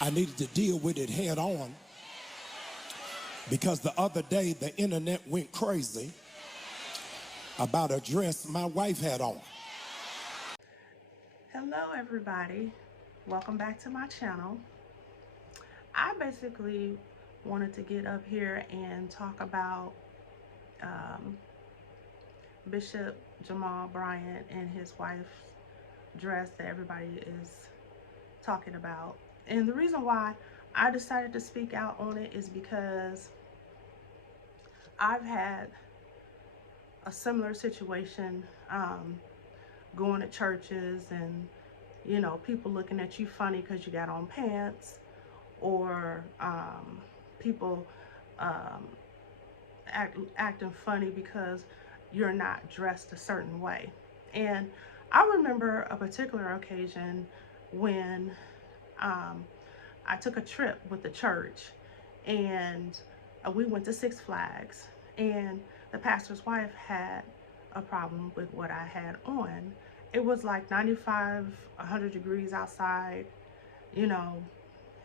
I needed to deal with it head on because the other day the internet went crazy about a dress my wife had on. Hello everybody, welcome back to my channel. I basically wanted to get up here and talk about Bishop Jamal Bryant and his wife's dress that everybody is talking about. And the reason why I decided to speak out on it is because I've had a similar situation going to churches and people looking at you funny because you got on pants, or people um, acting funny because you're not dressed a certain way. And I remember a particular occasion when I took a trip with the church, and we went to Six Flags, and the pastor's wife had a problem with what I had on. It was like 95, 100 degrees outside, you know,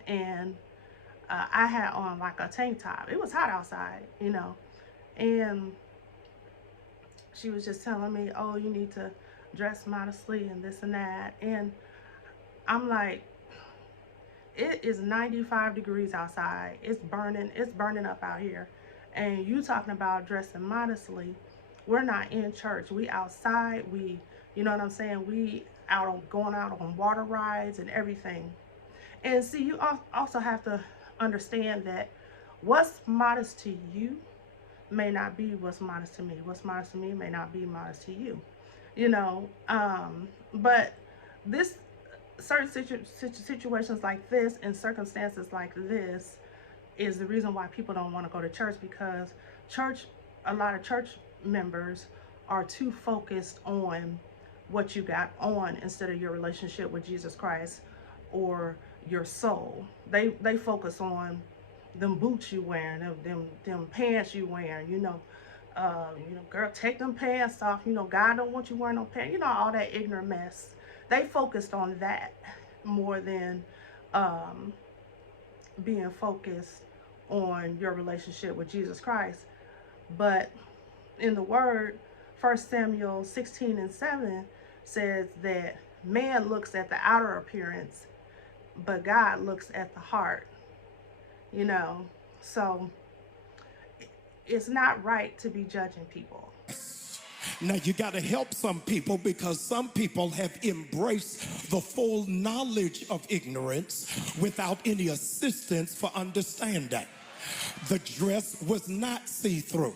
and I had on like a tank top. It was hot outside, and she was just telling me, oh, you need to dress modestly and this and that. And I'm like, it is 95 degrees outside. It's burning up out here. And you talking about dressing modestly. We're not in church. We outside. You know what I'm saying? We going out on water rides and everything. And see, you also have to understand that what's modest to you may not be what's modest to me. What's modest to me may not be modest to you. But this certain situations like this and circumstances like this is the reason why people don't want to go to church, because a lot of church members are too focused on what you got on instead of your relationship with Jesus Christ or your soul. They focus on them boots you wearing, them pants you wearing, girl, take them pants off, God don't want you wearing no pants, all that ignorant mess. They focused on that more than being focused on your relationship with Jesus Christ. But in the word, 1 Samuel 16:7 says that man looks at the outer appearance, but God looks at the heart. So it's not right to be judging people. Now you got to help some people because some people have embraced the full knowledge of ignorance without any assistance for understanding. The dress was not see-through.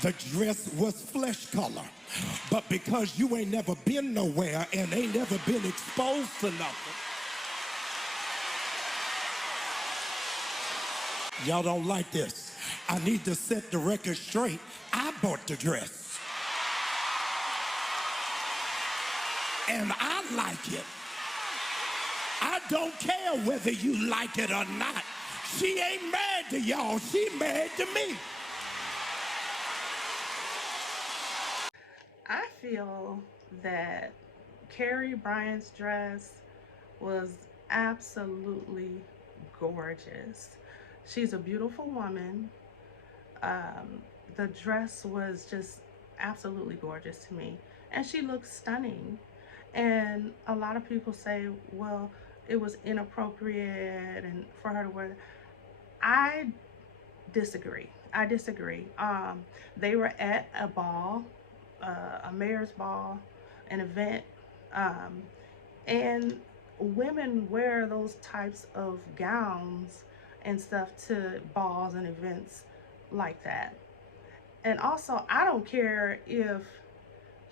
The dress was flesh color. But because you ain't never been nowhere and ain't never been exposed to nothing, y'all don't like this. I need to set the record straight. I bought the dress. And I like it. I don't care whether you like it or not. She ain't mad to y'all. She mad to me. I feel that Karri Bryant's dress was absolutely gorgeous. She's a beautiful woman. The dress was just absolutely gorgeous to me. And she looks stunning. And a lot of people say, well, it was inappropriate and for her to wear. I disagree. They were at a ball, a mayor's ball, an event, and women wear those types of gowns and stuff to balls and events like that. And also, I don't care if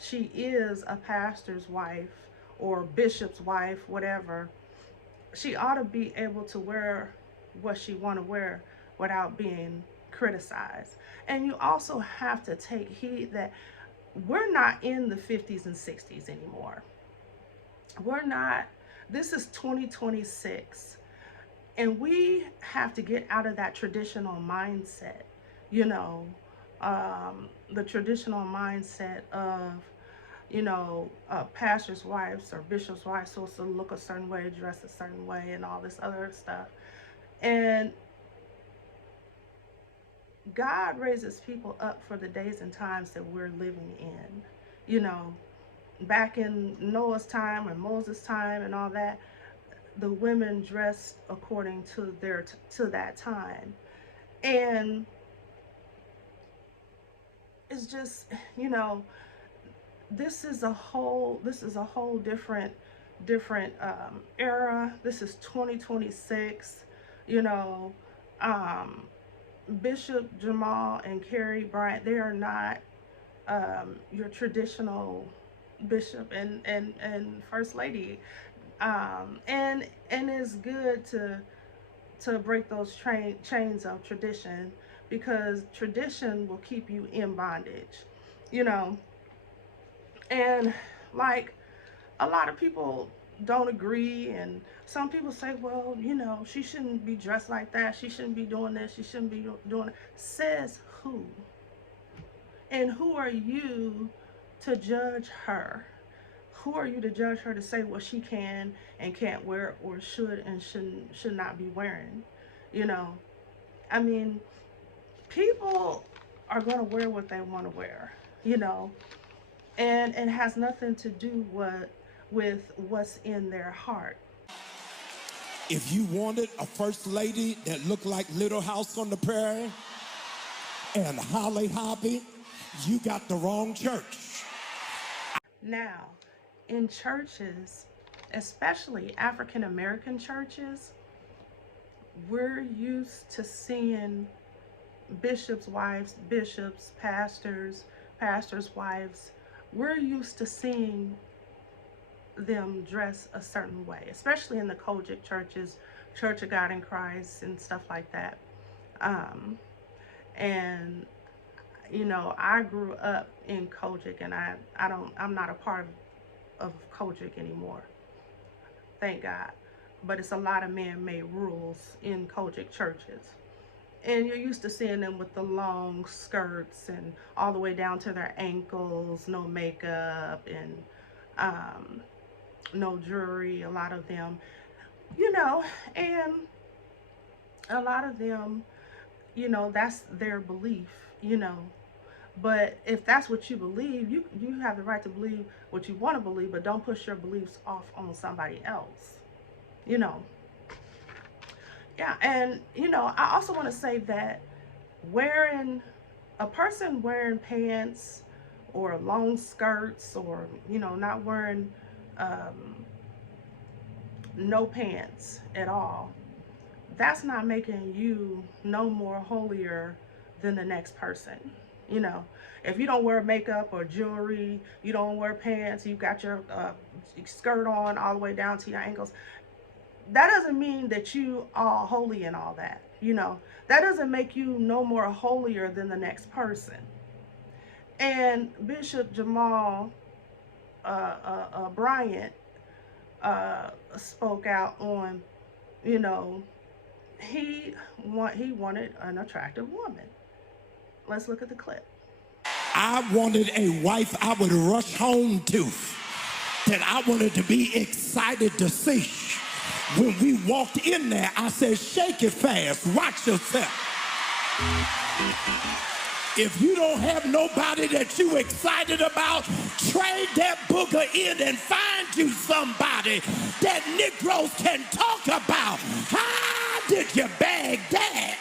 she is a pastor's wife or bishop's wife, whatever. She ought to be able to wear what she want to wear without being criticized. And you also have to take heed that we're not in the 50s and 60s anymore. We're not. This is 2026. And we have to get out of that traditional mindset, the traditional mindset of pastors' wives or bishops' wives supposed to look a certain way, dress a certain way, and all this other stuff. And God raises people up for the days and times that we're living in. You know, back in Noah's time and Moses' time and all that, the women dressed according to to that time. And it's just, you know, this is a whole different era. This is 2026. You know, um, Bishop Jamal and Karri Bryant, they are not your traditional bishop and first lady. And it's good to break those chains of tradition, because tradition will keep you in bondage. You know, and like, a lot of people don't agree, and some people say, well, she shouldn't be dressed like that, she shouldn't be doing this, she shouldn't be doing it. Says who? And who are you to judge her? Who are you to judge her, to say what she can and can't wear, or should and should not be wearing? you know I mean, people are going to wear what they want to wear, you know and it has nothing to do with what's in their heart. If you wanted a first lady that looked like Little House on the Prairie and Holly Hobby, you got the wrong church. Now, in churches, especially African American churches, we're used to seeing bishops' wives, bishops, pastors' wives. We're used to seeing them dress a certain way, especially in the Kojic churches, Church of God in Christ, and stuff like that. And I grew up in Kojic, and I'm not a part of Kojic anymore, thank God. But it's a lot of man-made rules in Kojic churches. And you're used to seeing them with the long skirts and all the way down to their ankles, no makeup, and no jewelry, a lot of them, and a lot of them, that's their belief, But if that's what you believe, you have the right to believe what you want to believe, but don't push your beliefs off on somebody else, you know. Yeah, and I also want to say that a person wearing pants or long skirts, or not wearing no pants at all, that's not making you no more holier than the next person. You know, if you don't wear makeup or jewelry, you don't wear pants, you got your skirt on all the way down to your ankles, that doesn't mean that you are holy and all that. That doesn't make you no more holier than the next person. And Bishop Jamal Bryant spoke out on, you know, he wanted an attractive woman. Let's look at the clip. I wanted a wife I would rush home to, that I wanted to be excited to see. When we walked in there, I said, shake it fast, watch yourself. If you don't have nobody that you excited about, trade that booger in and find you somebody that Negroes can talk about. How did you bag that?